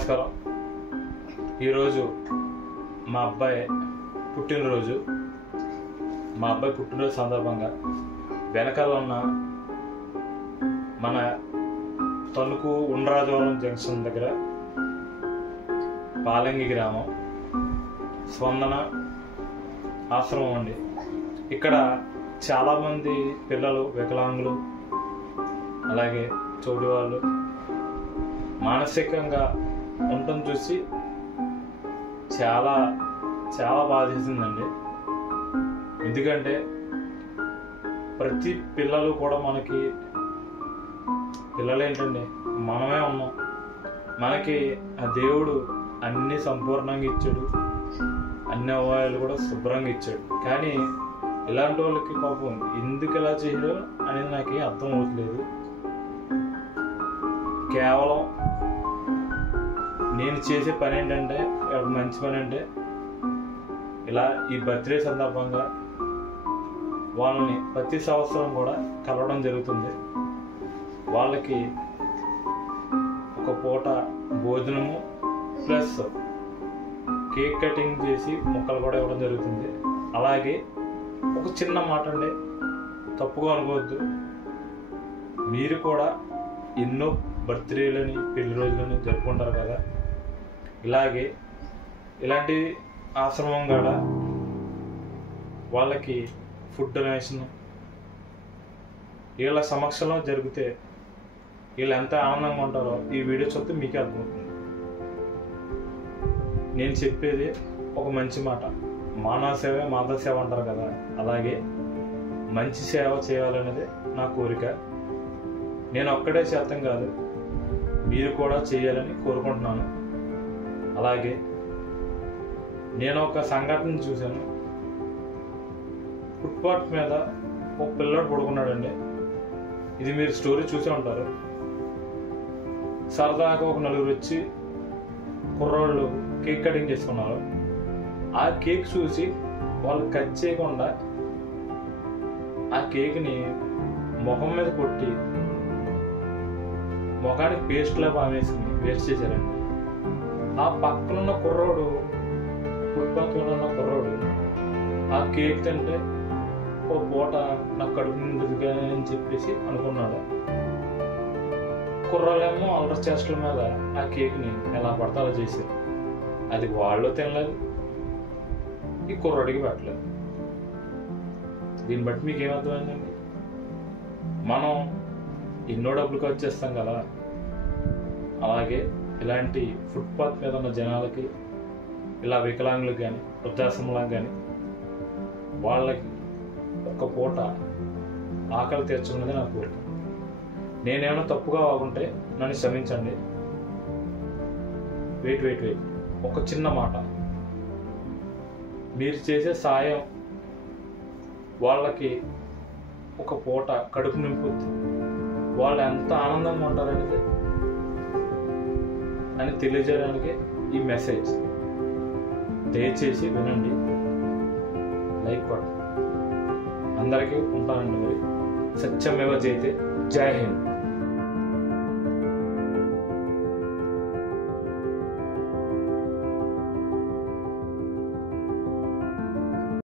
నమస్కారం. ఈరోజు మా అబ్బాయి పుట్టినరోజు. మా అబ్బాయి పుట్టినరోజు సందర్భంగా వెనకాల ఉన్న మన తణుకు ఉండ్రాజవరం జంక్షన్ దగ్గర పాలంగి గ్రామం స్పందన ఆశ్రమం అండి. ఇక్కడ చాలామంది పిల్లలు, వికలాంగులు, అలాగే చోటు వాళ్ళు మానసికంగా ఉండటం చూసి చాలా చాలా బాధేసిందండి. ఎందుకంటే ప్రతి పిల్లలు కూడా మనకి పిల్లలేంటండి, మనమే ఉన్నాం. మనకి ఆ దేవుడు అన్ని సంపూర్ణంగా ఇచ్చాడు, అన్ని అవయవాలు కూడా శుభ్రంగా ఇచ్చాడు. కానీ ఇలాంటి వాళ్ళకి పాపం ఎందుకు ఇలా చేయరు అనేది నాకు అర్థం అవుతలేదు. కేవలం నేను చేసే పని ఏంటంటే, మంచి పని అంటే ఇలా ఈ బర్త్డే సందర్భంగా వాళ్ళని ప్రతి సంవత్సరం కూడా కలవడం జరుగుతుంది. వాళ్ళకి ఒక పూట భోజనము ప్లస్ కేక్ కటింగ్ చేసి మొక్కలు కూడా ఇవ్వడం జరుగుతుంది. అలాగే ఒక చిన్న మాట అండి, తప్పుగా అనుకోవద్దు. మీరు కూడా ఎన్నో బర్త్డేలని, పెళ్లి రోజులని జరుపుకుంటారు కదా. ఇలాంటి ఆశ్రమం కూడా వాళ్ళకి ఫుడ్ డొనేషన్ వీళ్ళ సమక్షంలో జరిగితే వీళ్ళు ఎంత ఆనందంగా ఉంటారో ఈ వీడియో చూస్తే మీకే అర్థమవుతుంది. నేను చెప్పేది ఒక మంచి మాట, మానవ సేవ మాధవ సేవ అంటారు కదా. అలాగే మంచి సేవ చేయాలనేది నా కోరిక. నేను ఒక్కడే చేతం కాదు, మీరు కూడా చేయాలని కోరుకుంటున్నాను. అలాగే నేను ఒక సంఘటన చూశాను. ఫుట్పాత్ మీద ఒక పిల్లడు పడుకున్నాడండి. ఇది మీరు స్టోరీ చూసే ఉంటారు. సరదాగా ఒక నలుగురు వచ్చి కుర్రోళ్ళు కేక్ కటింగ్ చేసుకున్నారు. ఆ కేక్ చూసి వాళ్ళు కట్ చేయకుండా ఆ కేక్ని ముఖం మీద కొట్టి ముఖానికి పేస్ట్లా వేసుకుని వేస్ట్ చేశారండి. ఆ పక్కనున్న కుర్రోడు, ఫుట్పాత్లో ఉన్న కుర్రోడు ఆ కేక్ తింటే ఓ పూట నాకు కడుపు నిండుగా అని చెప్పేసి అనుకున్నాడు. కుర్రోళ్ళేమో అల్లరి చేష్టల మీద ఆ కేక్ని ఎలా పడితే అలా చేశారు. అది వాళ్ళు తినలేదు, ఈ కుర్రోడికి పెట్టలేదు. దీన్ని బట్టి మీకు ఏమర్థమైందండి? మనం ఎన్నో డబ్బులు ఖర్చు చేస్తాం కదా. అలాగే ఇలాంటి ఫుట్పాత్ మీద ఉన్న జనాలకి, ఇలా వికలాంగులకు కానీ, వృద్ధాశ్రమాలకు కానీ, వాళ్ళకి ఒక్క పూట ఆకలి తీర్చుకున్నది నా కోరిక. నేనేమైనా తప్పుగా బాగుంటే నన్ను క్షమించండి. వెయిట్ ఒక చిన్న మాట, మీరు చేసే సాయం వాళ్ళకి ఒక పూట కడుపు నింపుద్ది. వాళ్ళు ఎంత ఆనందంగా ఉంటారనేది అని తెలియజేయడానికి ఈ మెసేజ్. దయచేసి వినండి, లైక్ కొట్టండి. అందరికీ ఉంటానండి. మరి సత్యమేవ జయతే. జై హింద్.